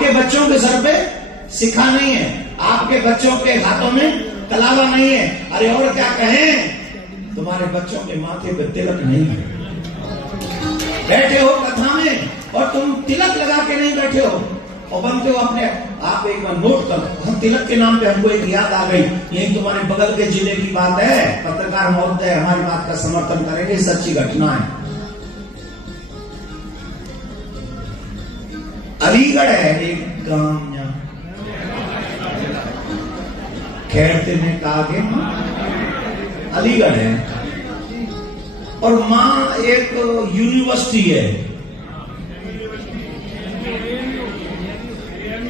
आपके बच्चों के सर पे सिखा नहीं है, आपके बच्चों के हाथों में कलावा नहीं है। अरे और क्या कहें, तुम्हारे बच्चों के माथे पे तिलक नहीं है। बैठे हो कथा में और तुम तिलक लगा के नहीं बैठे हो और बनते हो अपने। आप एक बार नोट करो, हम तिलक के नाम पे हमको एक याद आ गई, यही तुम्हारे बगल के जिले की बात है। पत्रकार महोदय हमारी बात का समर्थन करेंगे, सच्ची घटना है। अलीगढ़ है एक गांव, खैरते में कहा अलीगढ़ है, और मां एक यूनिवर्सिटी है।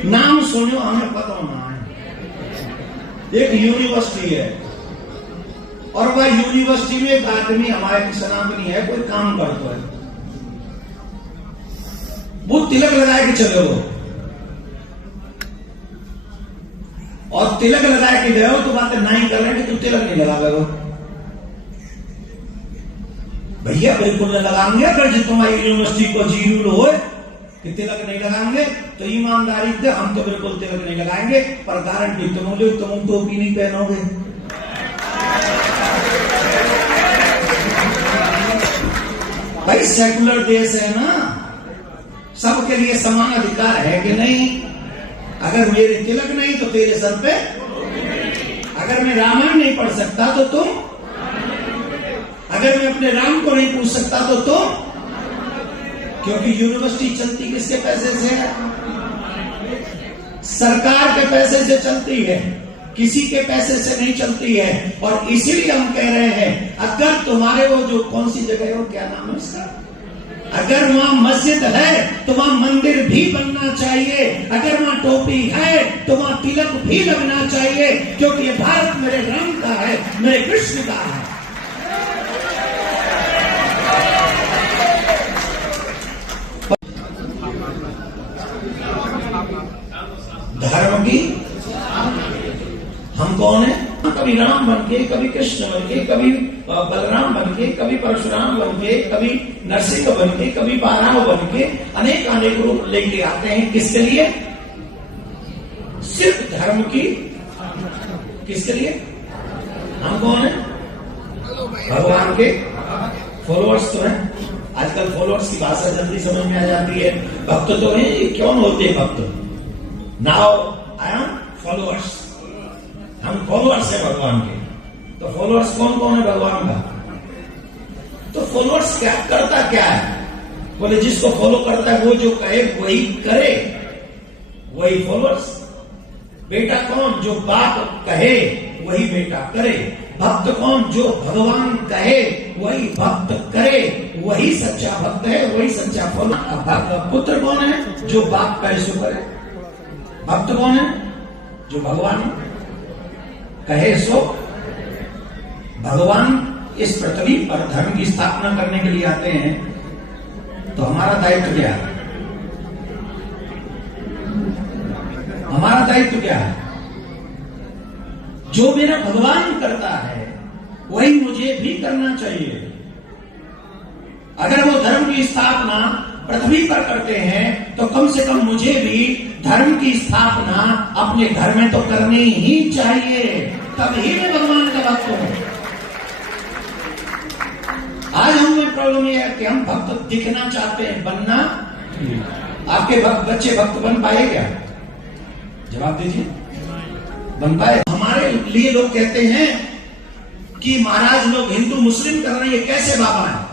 नाम सुनो, हमें पता होना है। एक यूनिवर्सिटी है और वह यूनिवर्सिटी में एक आदमी हमारे सनातनी है, कोई काम करता है, वो तिलक लगाए के चले हो और तिलक लगाए के गए हो तो बातें नहीं कर रहे कि तुम तिलक नहीं लगा रहे हो। भैया बिल्कुल नहीं लगाएंगे। अगर जो तुम्हारी यूनिवर्सिटी को जीरो हो कि तिलक नहीं लगाएंगे तो ईमानदारी से हम तो बिल्कुल तिलक नहीं लगाएंगे, पर गारंटी तुम टोपी नहीं पहनोगे। भाई सेकुलर देश है ना, सबके लिए समान अधिकार है कि नहीं। अगर मेरे तिलक नहीं तो तेरे सर पे, अगर मैं रामायण नहीं पढ़ सकता तो तुम, अगर मैं अपने राम को नहीं पूछ सकता तो तुम, क्योंकि यूनिवर्सिटी चलती किसके पैसे से है? सरकार के पैसे से चलती है, किसी के पैसे से नहीं चलती है। और इसीलिए हम कह रहे हैं, अगर तुम्हारे वो जो कौन सी जगह है वो क्या नाम है उसका, अगर वहां मस्जिद है तो वहां मंदिर भी बनना चाहिए, अगर वहां टोपी है तो वहां तिलक भी लगना चाहिए, क्योंकि ये भारत मेरे राम का है, मेरे कृष्ण का है। धर्म की हम कौन है? कभी राम बन के, कभी कृष्ण बन के, कभी बलराम बन के, कभी परशुराम बन के, कभी नरसिंह बन के, कभी बाराव बन के, अनेक रूप लेके आते हैं। किसके लिए? सिर्फ धर्म की। किसके लिए? हम कौन है? भगवान के फॉलोअर्स तो हैं। आजकल फॉलोअर्स की भाषा जल्दी समझ में आ जाती है। भक्त तो है, क्यों होते हैं भक्त? नाउ आई एम फॉलोअर्स, हम फॉलोअर्स है भगवान के। तो फॉलोअर्स कौन कौन है भगवान का? तो फॉलोअर्स क्या करता क्या है? बोले जिसको फॉलो करता है वो जो कहे वही करे, वही फॉलोअर्स। बेटा कौन? जो बाप कहे वही बेटा करे। भक्त कौन? जो भगवान कहे वही भक्त करे, वही सच्चा भक्त है, वही सच्चा फॉलो। पुत्र कौन है? जो बाप कहे सो करे। भक्त कौन है? जो भगवान कहे सो। भगवान इस पृथ्वी पर धर्म की स्थापना करने के लिए आते हैं, तो हमारा दायित्व क्या है? हमारा दायित्व क्या है? जो मेरा भगवान करता है वही मुझे भी करना चाहिए। अगर वो धर्म की स्थापना पृथ्वी पर करते हैं तो कम से कम मुझे भी धर्म की स्थापना अपने घर में तो करनी ही चाहिए, तभी मैं भगवान का भक्त हूं। आज हमें प्रॉब्लम यह है कि हम भक्त दिखना चाहते हैं, बनना। आपके बच्चे भक्त बन पाए क्या? जवाब दीजिए, बन पाए? हमारे लिए लोग कहते हैं कि महाराज लोग हिंदू मुस्लिम कर रहे हैं, कैसे बाबा है?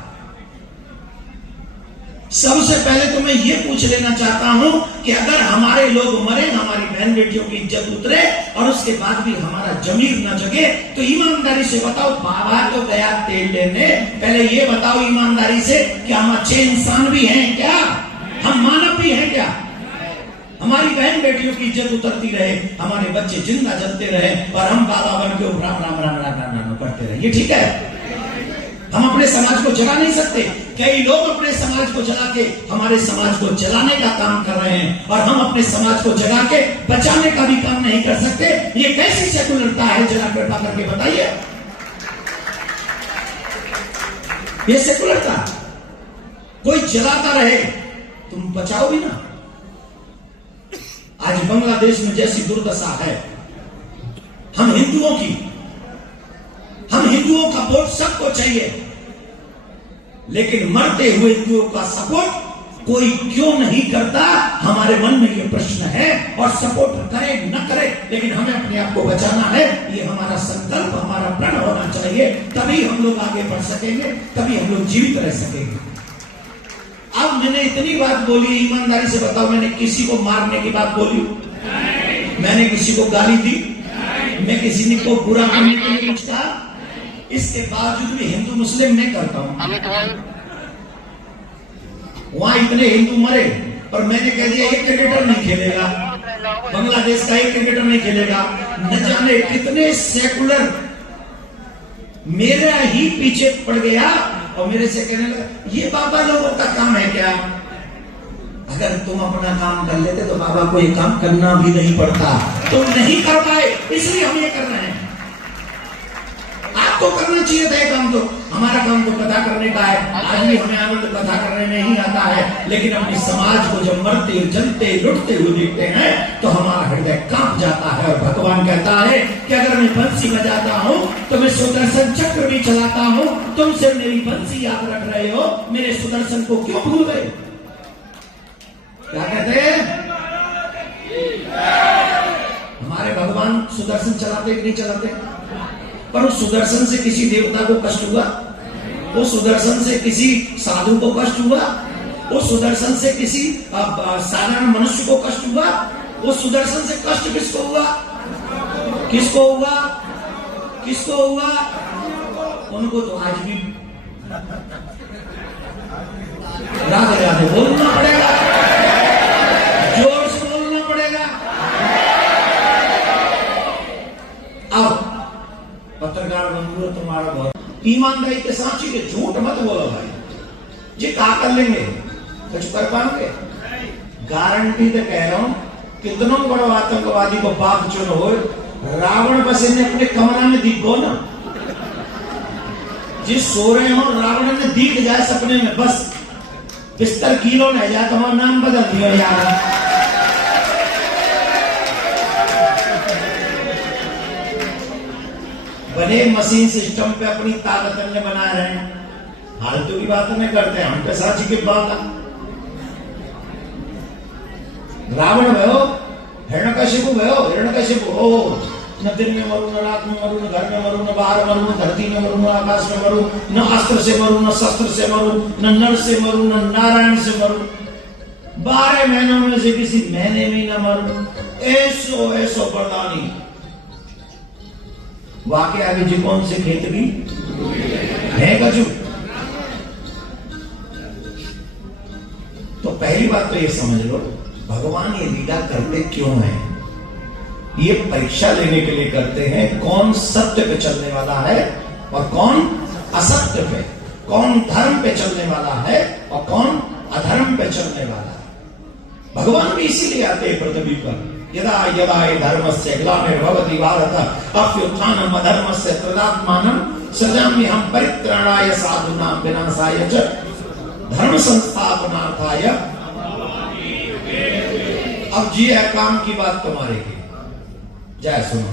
सबसे पहले तो मैं ये पूछ लेना चाहता हूं कि अगर हमारे लोग मरे, हमारी बहन बेटियों की इज्जत उतरे और उसके बाद भी हमारा जमीर न जगे, तो ईमानदारी से बताओ, बाबा तो गया तेल लेने, पहले ये बताओ ईमानदारी से कि हम अच्छे इंसान भी हैं क्या? हम मानव भी हैं क्या? हमारी बहन बेटियों की इज्जत उतरती रहे, हमारे बच्चे जिंदा जलते रहे और हम बाबा बन के राम राम राम राम राम राम करते रहे, ये ठीक है? हम अपने समाज को जला नहीं सकते। कई लोग अपने समाज को जला के हमारे समाज को जलाने का काम कर रहे हैं, और हम अपने समाज को जगा के बचाने का भी काम नहीं कर सकते। ये कैसी सेकुलरता है? जरा कृपा करके बताइए, ये सेकुलरता? कोई जलाता रहे, तुम बचाओ भी ना। आज बांग्लादेश में जैसी दुर्दशा है, हम हिंदुओं का वोट सबको चाहिए, लेकिन मरते हुए हिंदुओं का सपोर्ट कोई क्यों नहीं करता? हमारे मन में ये प्रश्न है। और सपोर्ट करे न करे, लेकिन हमें अपने आप को बचाना है। ये हमारा संकल्प, हमारा प्रण होना चाहिए। तभी हम लोग आगे बढ़ सकेंगे, तभी हम लोग जीवित रह सकेंगे। अब मैंने इतनी बात बोली, ईमानदारी से बताओ, मैंने किसी को मारने की बात बोली? मैंने किसी को गाली दी? मैं किसी को बुरा करने के लिए कुछ कहा? इसके बावजूद भी हिंदू मुस्लिम मैं करता हूं। वहां इतने हिंदू मरे, पर मैंने कह दिया एक क्रिकेटर नहीं खेलेगा, बांग्लादेश का एक क्रिकेटर नहीं खेलेगा। न जाने कितने सेकुलर मेरा ही पीछे पड़ गया और मेरे से कहने लगा, ये बाबा लोगों का काम है क्या? अगर तुम अपना काम कर लेते तो बाबा को ये काम करना भी नहीं पड़ता। तुम नहीं कर पाए, इसलिए हम ये कर रहे हैं। आपको करना चाहिए था ये काम। तो हमारा काम तो कथा करने का है। आज भी हमें आनंद कथा करने नहीं आता है, लेकिन अपने समाज को जब मरते जलते लुटते हुए देखते हैं तो हमारा हृदय कांप जाता है। और भगवान कहता है कि अगर मैं बंसी बजाता हूँ तो मैं सुदर्शन चक्र भी चलाता हूँ, तुम सिर्फ मेरी बंसी याद रख रहे हो, मेरे सुदर्शन को क्यों भूल गए? क्या कहते हैं? हमारे भगवान सुदर्शन चलाते कि नहीं चलाते? पर उस सुदर्शन से किसी देवता को कष्ट हुआ? वो सुदर्शन से किसी साधु को कष्ट हुआ? वो सुदर्शन से किसी साधारण मनुष्य को कष्ट हुआ? वो सुदर्शन से कष्ट किसको हुआ? किसको हुआ? किसको हुआ? उनको तो आज भी राधे राधे बोलना पड़ेगा, जोर से बोलना पड़ेगा। अब पत्रकार बंधु तुम्हारा बहुत ईमानदारी के साथ ही, झूठ मत बोलो भाई। जी कहा कर लेंगे, कुछ कर पाएंगे? गारंटी तो कह रहा हूं, कितनों बड़ो आतंकवादी को बाप चुन हो, रावण बस इन्हें अपने कमरा में दिखो ना, जिस सो रहे हो रावण में दिख जाए सपने में, बस बिस्तर किलो नहीं जाए, तुम्हारा नाम बदल दिया यार। बने मशीन सिस्टम पे अपनी ताकत ने बना रहे हैं, फालतू की बात नहीं करते हैं, हम पे साची की बात। रावण भयो, हिरण्यकशिपु भयो, हिरण्यकशिपु हो, न दिन में मरू, न रात में मरू, न घर में मरू, न बाहर मरू, न धरती में मरू, न आकाश में मरू, न अस्त्र से मरू, न शस्त्र से मरू, न नर से मरू, न नारायण से मरू, 12 महीनों में से किसी महीने में न मरू, ऐसो ऐसो प्रदानी। वाकई आगे जी कौन से खेत भी है गजू? तो पहली बात तो ये समझ लो, भगवान ये लीला करते क्यों है? ये परीक्षा लेने के लिए करते हैं, कौन सत्य पे चलने वाला है और कौन असत्य पे, कौन धर्म पे चलने वाला है और कौन अधर्म पे चलने वाला है। भगवान भी इसीलिए आते हैं पृथ्वी पर। यदा यदा धर्मस्य ग्लानिर्भवति भारत अभ्युत्थानम् अधर्मस्य तदात्मानं सृजाम्यहं परित्राणाय साधूनां विनाशाय च धर्म संस्थापनार्थाय। अब जी है काम की बात तुम्हारे की, जय सुनो।